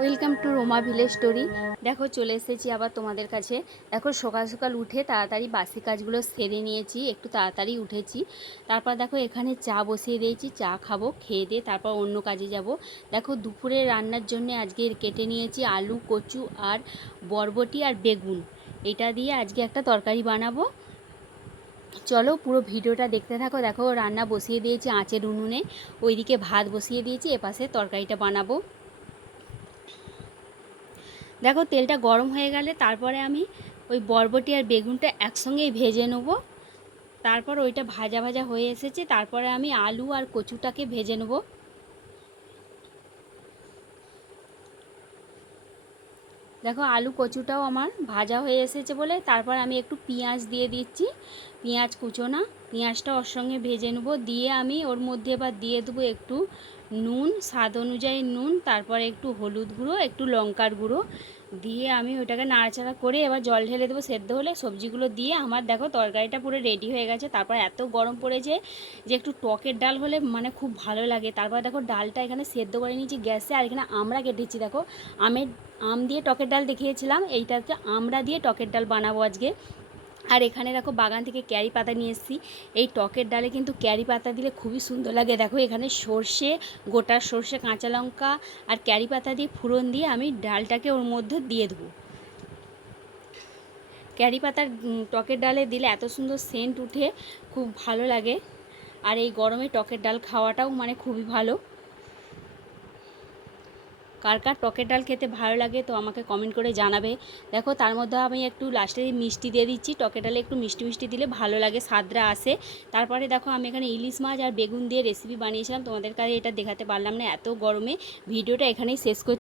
Welcome to Roma village story. দেখো, চলে এসেছি আবার তোমাদের কাছে। দেখো, সকাল সকাল উঠে তাড়াতাড়ি বাসি কাজগুলো সেরে নিয়েছি, একটু তাড়াতাড়ি উঠেছি। তারপর দেখো, এখানে চা বসিয়ে দিয়েছি, চা খাব, খেয়ে দিয়ে তারপর অন্য কাজে যাব। দেখো, দুপুরে রান্নার জন্য আজকে কেটে নিয়েছি আলু, কচু আর বরবটি আর বেগুন। এটা দিয়ে আজকে একটা তরকারি বানাবো। চলো, পুরো ভিডিওটা দেখতে থাকো। দেখো, রান্না বসিয়ে দিয়েছি আঁচের উনুনে। ওইদিকে ভাত বসিয়ে দিয়েছি, এপাশে তরকারিটা বানাবো। দেখো, তেলটা গরম হয়ে গেলে তারপরে আমি ওই বরবটি আর বেগুনটা একসঙ্গেই ভেজে নেব। তারপর ওইটা ভাজা ভাজা হয়ে এসেছে, তারপরে আমি আলু আর কচুটাকে ভেজে নেব। দেখো, আলু কচুটাও আমার ভাজা হয়ে এসেছে বলে, তারপর আমি একটু পেঁয়াজ দিয়ে দিচ্ছি। পেঁয়াজ কুচো না পেঁয়াজটা ওর সঙ্গে ভেজে নেব। দিয়ে আমি ওর মধ্যে এবার দিয়ে দেবো একটু নুন, স্বাদ অনুযায়ী নুন, তারপরে একটু হলুদ গুঁড়ো, একটু লঙ্কার গুঁড়ো দিয়ে আমি ওইটাকে নাড়াচাড়া করে এবার জল ঢেলে দেবো সেদ্ধ হলে সবজিগুলো দিয়ে আমার দেখো তরকারিটা পুরো রেডি হয়ে গেছে। তারপর এত গরম পড়েছে যে একটু টকের ডাল হলে মানে খুব ভালো লাগে। তারপর দেখো ডালটা এখানে সেদ্ধ করে নিয়েছি গ্যাসে আর এখানে আমরা কেটেছি দেখো। আমের আম দিয়ে টকের ডাল দেখিয়েছিলাম এইটা হচ্ছে আমরা দিয়ে টকের ডাল বানাবো আজকে। আর এখানে দেখো বাগান থেকে ক্যারি পাতা নিয়ে এসেছি। এই টকের ডালে কিন্তু ক্যারি পাতা দিলে খুবই সুন্দর লাগে। দেখো এখানে সর্ষে, গোটা সর্ষে, কাঁচা লঙ্কা আর ক্যারি পাতা দিয়ে ফোড়ন দিয়ে আমি ডালটাকে ওর মধ্যে দিয়ে দেবো। ক্যারি পাতার টকের ডালে দিলে এত সুন্দর সেন্ট উঠে, খুব ভালো লাগে। আর এই গরমে টকের ডাল খাওয়াটাও মানে খুবই ভালো। কার কার টকের ডাল খেতে ভালো লাগে তো আমাকে কমেন্ট করে জানাবে। দেখো, তার মধ্যে আমি একটু লাস্টে মিষ্টি দিয়ে দিচ্ছি। টকের ডালে একটু মিষ্টি মিষ্টি দিলে ভালো লাগে স্বাদরা আসে। তারপরে দেখো, আমি এখানে ইলিশ মাছ আর বেগুন দিয়ে রেসিপি বানিয়েছিলাম। তোমাদের কাছে এটা দেখাতে পারলাম না এত গরমে। ভিডিওটা এখানেই শেষ করছি